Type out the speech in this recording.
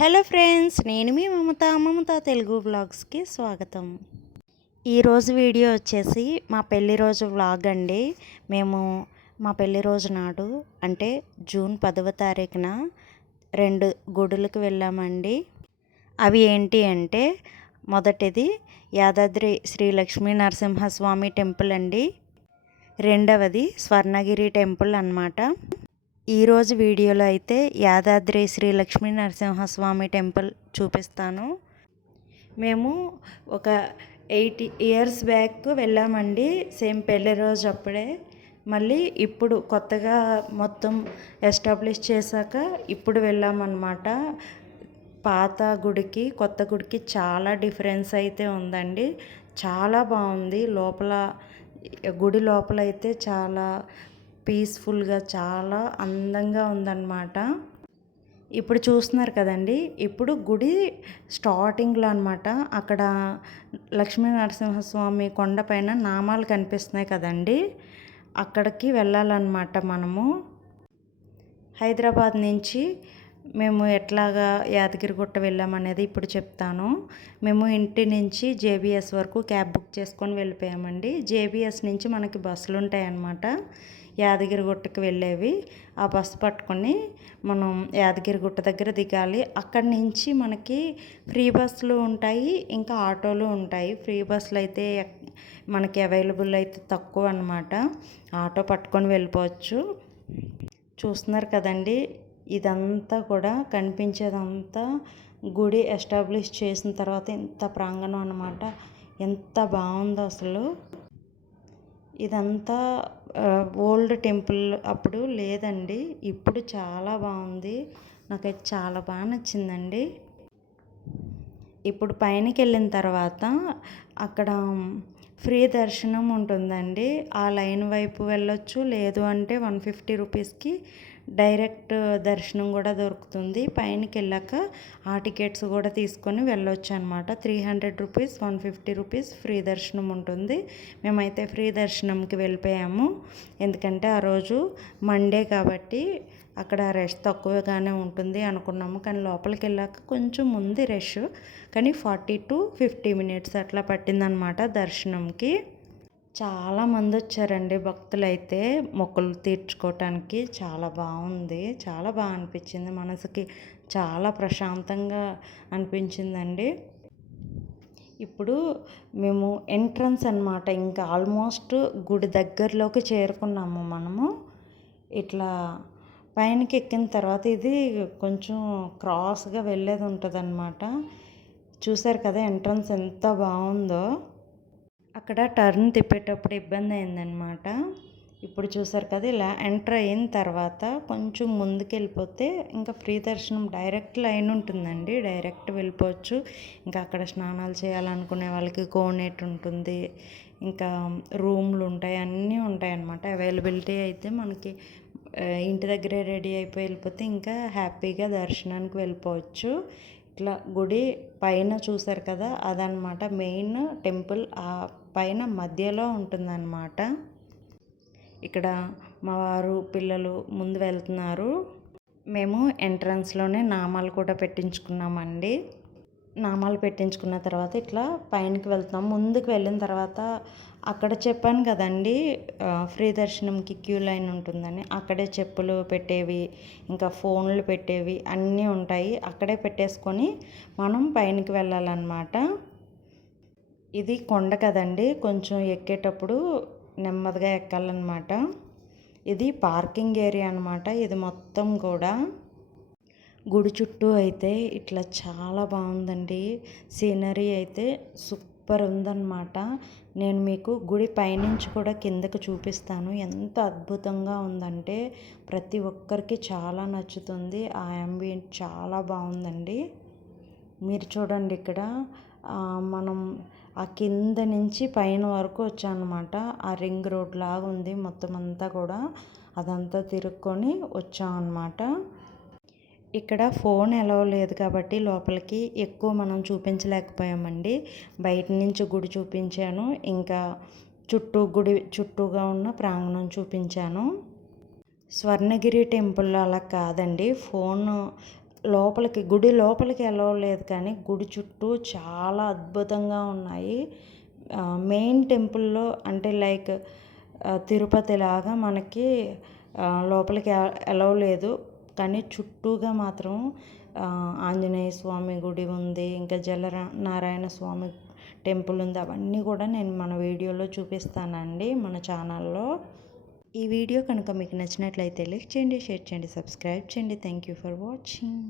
Hello friends, నేను మీ మమత తెలుగు వ్లాగ్స్కి స్వాగతం. ఈరోజు వీడియో వచ్చేసి మా పెళ్లి రోజు వ్లాగ్ అండి. మేము మా పెళ్లి రోజు నాడు అంటే జూన్ 10వ తారీఖున 2 గుడులకు వెళ్ళామండి. అవి ఏంటి అంటే, మొదటిది యాదాద్రి శ్రీ లక్ష్మీ నరసింహస్వామి టెంపుల్ అండి. రెండవది స్వర్ణగిరి టెంపుల్ అన్నమాట. ఈరోజు వీడియోలో అయితే యాదాద్రి శ్రీ లక్ష్మీ నరసింహస్వామి టెంపుల్ చూపిస్తాను. మేము ఒక 8 ఇయర్స్ బ్యాక్ వెళ్ళామండి, సేమ్ పెళ్లి రోజు అప్పుడే. మళ్ళీ ఇప్పుడు కొత్తగా మొత్తం ఎస్టాబ్లిష్ చేశాక ఇప్పుడు వెళ్ళామన్నమాట. పాత గుడికి కొత్త గుడికి చాలా డిఫరెన్స్ అయితే ఉందండి. చాలా బాగుంది. గుడి లోపల అయితే చాలా పీస్ఫుల్గా చాలా అందంగా ఉందన్నమాట. ఇప్పుడు చూస్తున్నారు కదండి, ఇప్పుడు గుడి స్టార్టింగ్లో అనమాట. అక్కడ లక్ష్మీ నరసింహస్వామి కొండపైన నామాలు కనిపిస్తున్నాయి కదండి, అక్కడికి వెళ్ళాలన్నమాట. మనము హైదరాబాద్ నుంచి మేము ఎట్లాగా యాదగిరిగుట్ట వెళ్ళామనేది ఇప్పుడు చెప్తాను. మేము ఇంటి నుంచి జేబీఎస్ వరకు క్యాబ్ బుక్ చేసుకొని వెళ్ళిపోయామండి. జేబీఎస్ నుంచి మనకి బస్సులు ఉంటాయన్నమాట యాదగిరిగుట్టకి వెళ్ళేవి. ఆ బస్సు పట్టుకొని మనం యాదగిరిగుట్ట దగ్గర దిగాలి. అక్కడి నుంచి మనకి ఫ్రీ బస్సులు ఉంటాయి, ఇంకా ఆటోలు ఉంటాయి. ఫ్రీ బస్సులు అయితే మనకి అవైలబుల్ అయితే తక్కువ అన్నమాట. ఆటో పట్టుకొని వెళ్ళిపోవచ్చు. చూస్తున్నారు కదండి, ఇదంతా కూడా కనిపించేదంతా గుడి ఎస్టాబ్లిష్ చేసిన తర్వాత ఎంత ప్రాంగణం అన్నమాట. ఎంత బాగుందో అసలు. ఇదంతా ఓల్డ్ టెంపుల్ అప్పుడు లేదండి, ఇప్పుడు చాలా బాగుంది. నాకైతే చాలా బాగా నచ్చిందండి. ఇప్పుడు పైనకి వెళ్ళిన తర్వాత అక్కడ ఫ్రీ దర్శనం ఉంటుందండి. ఆ లైన్ వైపు వెళ్ళొచ్చు, లేదు అంటే 150 రూపీస్కి డైరెక్ట్ దర్శనం కూడా దొరుకుతుంది. పైనకి వెళ్ళాక ఆ టికెట్స్ కూడా తీసుకొని వెళ్ళొచ్చు అనమాట. 300 రూపీస్, 150 రూపీస్ ఫ్రీ దర్శనం ఉంటుంది. మేమైతే ఫ్రీ దర్శనంకి వెళ్ళిపోయాము. ఎందుకంటే ఆ రోజు మండే కాబట్టి అక్కడ రష్ తక్కువగానే ఉంటుంది అనుకున్నాము. కానీ లోపలికి వెళ్ళాక కొంచెం ఉంది రష్, కానీ 40 to 50 మినిట్స్ అట్లా పట్టిందనమాట దర్శనంకి. చాలామంది వచ్చారండి భక్తులు అయితే మొక్కులు తీర్చుకోవటానికి. చాలా బాగుంది, చాలా బాగా అనిపించింది. మనసుకి చాలా ప్రశాంతంగా అనిపించిందండి. ఇప్పుడు మేము ఎంట్రన్స్ అన్నమాట, ఇంకా ఆల్మోస్ట్ గుడి దగ్గరలోకి చేరుకున్నాము మనము. ఇట్లా పైనకి ఎక్కిన తర్వాత ఇది కొంచెం క్రాస్గా వెళ్ళేది ఉంటుంది అన్నమాట. చూసారు కదా ఎంట్రన్స్ ఎంత బాగుందో. అక్కడ టర్న్ తిప్పేటప్పుడు ఇబ్బంది అయిందనమాట. ఇప్పుడు చూసారు కదా, ఇలా ఎంటర్ అయిన తర్వాత కొంచెం ముందుకు వెళ్ళిపోతే ఇంకా ఫ్రీ దర్శనం డైరెక్ట్ లైన్ ఉంటుందండి, డైరెక్ట్ వెళ్ళిపోవచ్చు. ఇంకా అక్కడ స్నానాలు చేయాలనుకునే వాళ్ళకి కోనేట్ ఉంటుంది, ఇంకా రూమ్లు ఉంటాయి, అన్నీ ఉంటాయి అన్నమాట. అవైలబిలిటీ అయితే మనకి ఇంటి దగ్గరే రెడీ అయిపోయి వెళ్ళిపోతే ఇంకా హ్యాపీగా దర్శనానికి వెళ్ళిపోవచ్చు. ఇట్లా గుడి పైన చూసారు కదా, అదనమాట మెయిన్ టెంపుల్. ఆ పైన మధ్యలో ఉంటుందన్నమాట. ఇక్కడ మా వారు పిల్లలు ముందు వెళ్తున్నారు. మేము ఎంట్రన్స్లోనే నామాలు కూడా పెట్టించుకున్నామండి. నామాలు పెట్టించుకున్న తర్వాత ఇట్లా పైనకి వెళ్తున్నాం. ముందుకు వెళ్ళిన తర్వాత అక్కడ చెప్పాను కదండి, ఫ్రీ దర్శనంకి క్యూ లైన్ ఉంటుందని. అక్కడే చెప్పులు పెట్టేవి, ఇంకా ఫోన్లు పెట్టేవి అన్నీ ఉంటాయి. అక్కడే పెట్టేసుకొని మనం పైనకి వెళ్ళాలన్నమాట. ఇది కొండ కదండి, కొంచెం ఎక్కేటప్పుడు నెమ్మదిగా ఎక్కాలన్నమాట. ఇది పార్కింగ్ ఏరియా అన్నమాట. ఇది మొత్తం కూడా గుడి చుట్టూ అయితే ఇట్లా చాలా బాగుందండి. సీనరీ అయితే సూపర్ ఉందన్నమాట. నేను మీకు గుడి పైనుంచి కూడా కిందకు చూపిస్తాను. ఎంత అద్భుతంగా ఉందంటే ప్రతి ఒక్కరికి చాలా నచ్చుతుంది. ఆ యాంబియంట్ చాలా బాగుందండి. మీరు చూడండి, ఇక్కడ మనం ఆ కింద నుంచి పైన వరకు వచ్చామన్నమాట. ఆ రింగ్ రోడ్ లాగా ఉంది మొత్తం అంతా కూడా, అదంతా తిరుక్కొని వచ్చామన్నమాట. ఇక్కడ ఫోన్ అలౌ లేదు కాబట్టి లోపలికి ఎక్కువ మనం చూపించలేకపోయామండి. బయట నుంచి గుడి చూపించాను, ఇంకా గుడి చుట్టూగా ఉన్న ప్రాంగణం చూపించాను. స్వర్ణగిరి టెంపుల్లో అలా కాదండి, ఫోన్ గుడి లోపలికి లేదు కానీ గుడి చుట్టూ చాలా అద్భుతంగా ఉన్నాయి. మెయిన్ టెంపుల్‌లో అంటే లైక్ తిరుపతి లాగా మనకి లోపలికి లేదు. కానీ చుట్టూగా మాత్రం ఆంజనేయ స్వామి గుడి ఉంది. ఇంకా నారాయణ స్వామి టెంపుల్ ఉంది. అవన్నీ కూడా నేను మన వీడియోలో చూపిస్తానండి మన ఛానల్లో. ఈ వీడియో కనుక మీకు నచ్చినట్లయితే లైక్ చేయండి, షేర్ చేయండి, సబ్స్క్రైబ్ చేయండి. Thank you for watching.